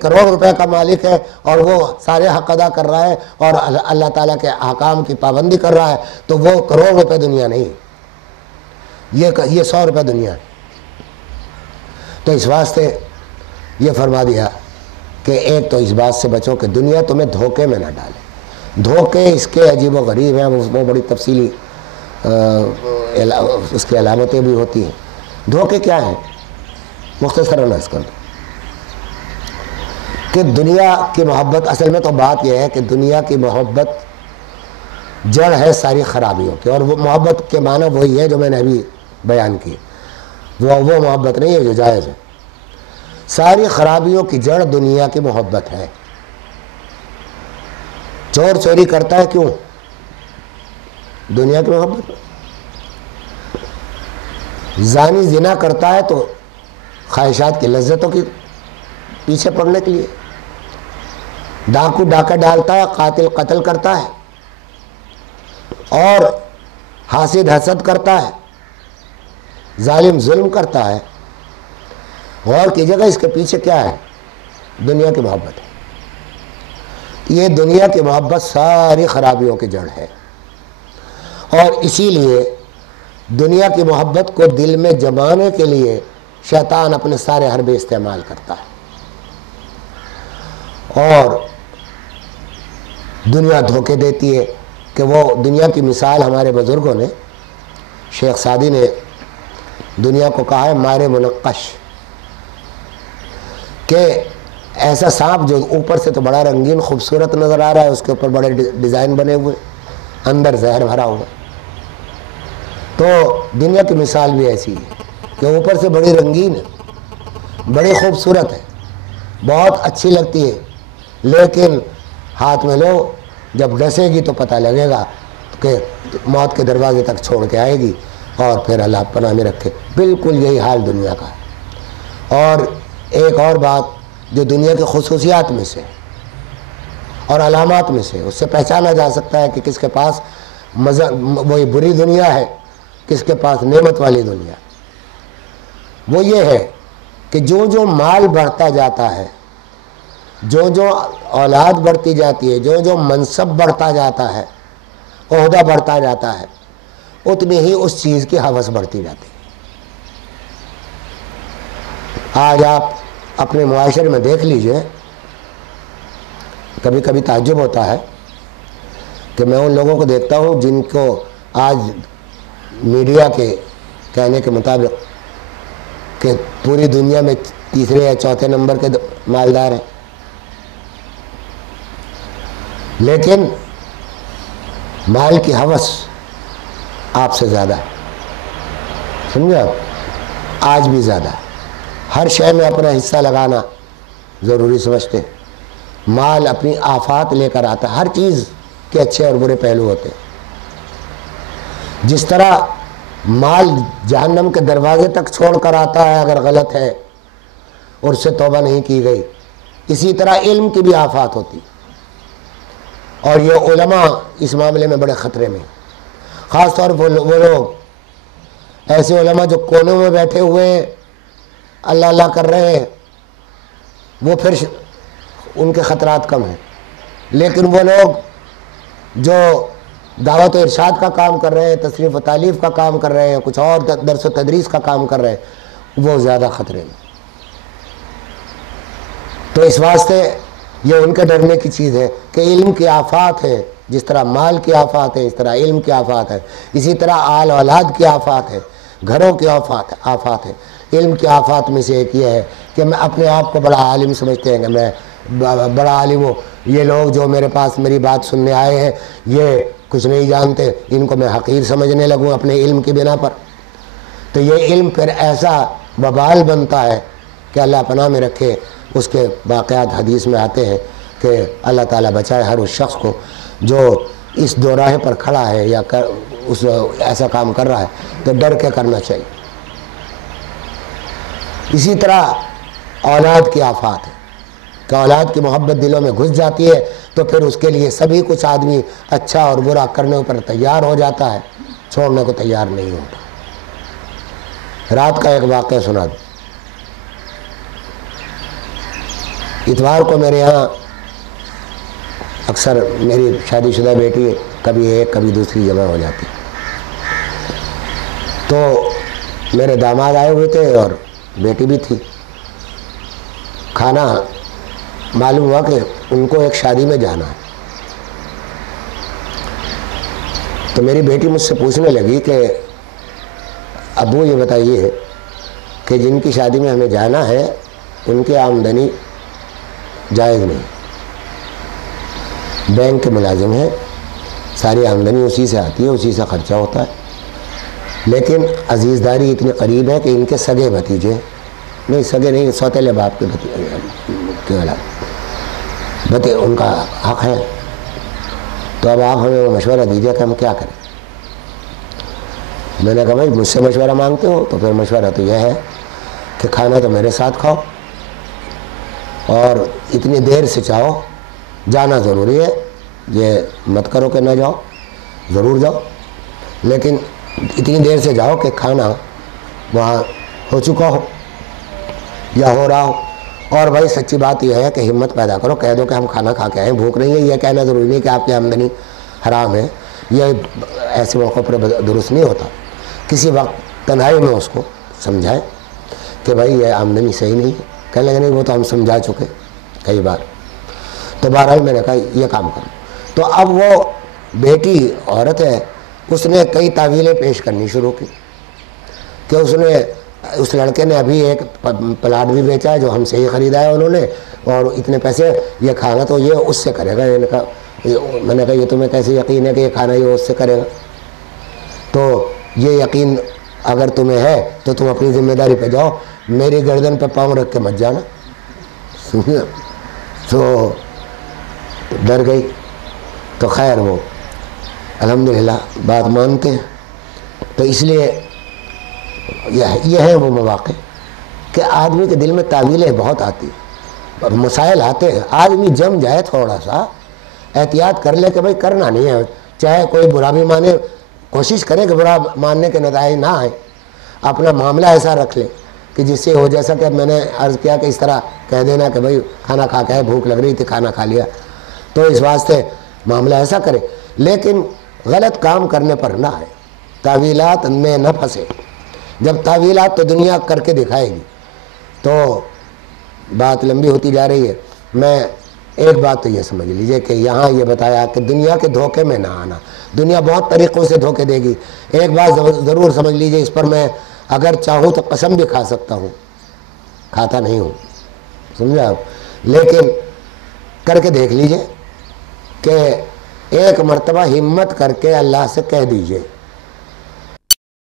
کروڑ روپے کا مالک ہے اور وہ سارے حق ادا کر رہا ہے اور اللہ تعالیٰ کے احکام کی پابندی کر رہا ہے، تو وہ کروڑ روپے دنیا نہیں، یہ 100 روپے دنیا ہے۔ تو اس واسطے یہ فرما دیا کہ ایک تو اس بات سے بچو کہ دنیا تمہیں دھوکے میں نہ ڈالے۔ دھوکے اس کے عجیب و غریب ہیں، وہ بڑی تفصیلی اس کی علامتیں بھی ہوتی ہیں۔ دھوکے کیا ہیں؟ مختصراً عرض کر دوں کہ دنیا کی محبت، اصل میں تو بات یہ ہے کہ دنیا کی محبت جڑ ہے ساری خرابیوں کی، اور وہ محبت کے معنی وہی ہے جو میں نے ابھی بیان کی، وہ محبت نہیں ہے جو جائز ہے۔ ساری خرابیوں کی جڑ دنیا کی محبت ہے۔ چور چوری کرتا ہے کیوں؟ دنیا کی محبت۔ زانی زنا کرتا ہے تو خواہشات کی لذتوں کی پیچھے پڑنے کے لیے۔ ڈاکو ڈاکہ ڈالتا ہے، قاتل قتل کرتا ہے، اور حاسد حسد کرتا ہے، ظالم ظلم کرتا ہے۔ غور کیجیے گا اس کے پیچھے کیا ہے؟ دنیا کی محبت ہے۔ یہ دنیا کی محبت ساری خرابیوں کی جڑ ہے، اور اسی لیے دنیا کی محبت کو دل میں جمانے کے لیے شیطان اپنے سارے حربے استعمال کرتا ہے، اور دنیا دھوکے دیتی ہے کہ وہ دنیا کی مثال ہمارے بزرگوں نے، شیخ سعدی نے دنیا کو کہا ہے مارے منقش، کہ ایسا سانپ جو اوپر سے تو بڑا رنگین خوبصورت نظر آ رہا ہے، اس کے اوپر بڑے ڈیزائن بنے ہوئے، اندر زہر بھرا ہوا۔ تو دنیا کی مثال بھی ایسی ہے کہ اوپر سے بڑی رنگین ہے، بڑی خوبصورت ہے، بہت اچھی لگتی ہے، لیکن ہاتھ میں لو جب ڈسے گی تو پتہ لگے گا کہ موت کے دروازے تک چھوڑ کے آئے گی، اور پھر اللہ پناہ میں رکھے۔ بالکل یہی حال دنیا کا ہے۔ اور ایک اور بات جو دنیا کی خصوصیات میں سے اور علامات میں سے، اس سے پہچانا جا سکتا ہے کہ کس کے پاس وہی بری دنیا ہے، کس کے پاس نعمت والی دنیا، وہ یہ ہے کہ جو جو مال بڑھتا جاتا ہے، جو جو اولاد بڑھتی جاتی ہے، جو جو منصب بڑھتا جاتا ہے، عہدہ بڑھتا جاتا ہے، اتنی ہی اس چیز کی ہوس بڑھتی جاتی ہے۔ آج آپ اپنے معاشرے میں دیکھ لیجئے، کبھی کبھی تعجب ہوتا ہے کہ میں ان لوگوں کو دیکھتا ہوں جن کو آج میڈیا کے کہنے کے مطابق کہ پوری دنیا میں تیسرے یا چوتھے نمبر کے مالدار ہیں، لیکن مال کی ہوس آپ سے زیادہ ہے، سمجھے آپ؟ آج بھی زیادہ ہے۔ ہر شے میں اپنا حصہ لگانا ضروری سمجھتے ہیں۔ مال اپنی آفات لے کر آتا ہے، ہر چیز کے اچھے اور برے پہلو ہوتے ہیں۔ جس طرح مال جہنم کے دروازے تک چھوڑ کر آتا ہے اگر غلط ہے اور اس سے توبہ نہیں کی گئی، اسی طرح علم کی بھی آفات ہوتی، اور یہ علماء اس معاملے میں بڑے خطرے میں، خاص طور پر وہ لوگ ایسے علماء جو کونوں میں بیٹھے ہوئے اللہ اللہ کر رہے ہیں، وہ پھر ان کے خطرات کم ہیں، لیکن وہ لوگ جو دعوت و ارشاد کا کام کر رہے ہیں، تصنیف و تالیف کا کام کر رہے ہیں، کچھ اور درس و تدریس کا کام کر رہے ہیں، وہ زیادہ خطرے میں۔ تو اس واسطے یہ ان کے ڈرنے کی چیز ہے کہ علم کی آفات ہے، جس طرح مال کی آفات ہے اس طرح علم کی آفات ہے، اسی طرح آل اولاد کی آفات ہے، گھروں کی آفات ہے۔ علم کی آفات میں سے ایک یہ ہے کہ میں اپنے آپ کو بڑا عالم سمجھتے ہیں کہ میں بڑا عالم ہوں، یہ لوگ جو میرے پاس میری بات سننے آئے ہیں یہ کچھ نہیں جانتے، ان کو میں حقیر سمجھنے لگوں اپنے علم کی بنا پر۔ تو یہ علم پھر ایسا وبال بنتا ہے کہ اللہ پناہ میں رکھے، اس کے واقعات حدیث میں آتے ہیں کہ اللہ تعالیٰ بچائے ہر اس شخص کو جو اس دوراہے پر کھڑا ہے یا ایسا کام کر رہا ہے، تو ڈر کے کرنا چاہیے۔ اسی طرح اولاد کی آفات ہے کہ اولاد کی محبت دلوں میں گھس جاتی ہے تو پھر اس کے لیے سبھی کچھ آدمی اچھا اور برا کرنے پر تیار ہو جاتا ہے، چھوڑنے کو تیار نہیں ہوتا۔ رات کا ایک واقعہ سنا دوں۔ اتوار کو میرے یہاں اکثر میری شادی شدہ بیٹی کبھی ایک کبھی دوسری جمع ہو جاتی، تو میرے داماد آئے ہوئے تھے اور بیٹی بھی تھی. کھانا معلوم ہوا کہ ان کو ایک شادی میں جانا ہے، تو میری بیٹی مجھ سے پوچھنے لگی کہ ابو یہ بتائیے کہ جن کی شادی میں ہمیں جانا ہے ان کی آمدنی جائز نہیں، بینک کے ملازم ہیں، ساری آمدنی اسی سے آتی ہے، اسی سے خرچہ ہوتا ہے، لیکن عزیزداری اتنی قریب ہے کہ ان کے سگے بھتیجے، نہیں سگے نہیں، سوتیلے باپ کے بھتیجے ان کا حق ہے. تو اب آپ ہمیں مشورہ دیجیے کہ ہم کیا کریں. میں نے کہا بھائی مجھ سے مشورہ مانگتے ہو تو پھر مشورہ تو یہ ہے کہ کھانا تو میرے ساتھ کھاؤ، اور اتنی دیر سے چاہو، جانا ضروری ہے، یہ مت کرو کہ نہ جاؤ، ضرور جاؤ، لیکن اتنی دیر سے جاؤ کہ کھانا وہاں ہو چکا ہو یا ہو رہا ہو. اور بھائی سچی بات یہ ہے کہ ہمت پیدا کرو، کہہ دو کہ ہم کھانا کھا کے آئے ہیں، بھوک نہیں ہے. یہ کہنا ضروری نہیں کہ آپ کی آمدنی حرام ہے، یہ ایسے موقع پر درست نہیں ہوتا. کسی وقت تنہائی میں اس کو سمجھائے کہ بھائی یہ آمدنی صحیح نہیں ہے. کہنے لگے نہیں وہ تو ہم سمجھا چکے کئی بار. تو بہرحال میں نے کہا یہ کام کرو. تو اب وہ بیٹی عورت ہے، اس نے کئی تعویلیں پیش کرنی شروع کی کہ اس لڑکے نے ابھی ایک پلاٹ بھی بیچا ہے جو ہم سے ہی خریدا ہے انہوں نے، اور اتنے پیسے، یہ کھانا تو یہ اس سے کرے گا. میں نے کہا یہ تمہیں کیسے یقین ہے کہ یہ کھانا یہ اس سے کرے گا؟ تو یہ یقین اگر تمہیں ہے تو تم اپنی ذمہ داری پہ جاؤ، میری گردن پہ پاؤں رکھ کے مت جانا. تو ڈر گئی. تو خیر وہ الحمدللہ بات مانتے ہیں. تو اس لیے یہ ہے وہ مواقع کہ آدمی کے دل میں تعویلیں بہت آتی ہیں، مسائل آتے ہیں، آدمی جم جائے، تھوڑا سا احتیاط کر لے کہ بھائی کرنا نہیں ہے، چاہے کوئی برا بھی مانے، کوشش کرے کہ برا ماننے کے نتائج نہ آئے. اپنا معاملہ ایسا رکھ لے کہ جس سے ہو، جیسا کہ میں نے عرض کیا کہ اس طرح کہہ دینا کہ بھائی کھانا کھا کے بھوک لگ رہی تھی کھانا کھا لیا، تو اس واسطے معاملہ ایسا کرے، لیکن غلط کام کرنے پر نہ آئے، تعویلات میں نہ پھنسے. جب تعویلات تو دنیا کر کے دکھائے گی تو بات لمبی ہوتی جا رہی ہے. میں ایک بات تو یہ سمجھ لیجئے کہ یہاں یہ بتایا کہ دنیا کے دھوکے میں نہ آنا. دنیا بہت طریقوں سے دھوکے دے گی. ایک بات ضرور سمجھ لیجئے، اس پر میں اگر چاہوں تو قسم بھی کھا سکتا ہوں، کھاتا نہیں ہوں، سمجھا آپ، لیکن کر کے دیکھ لیجئے کہ ایک مرتبہ ہمت کر کے اللہ سے کہہ دیجئے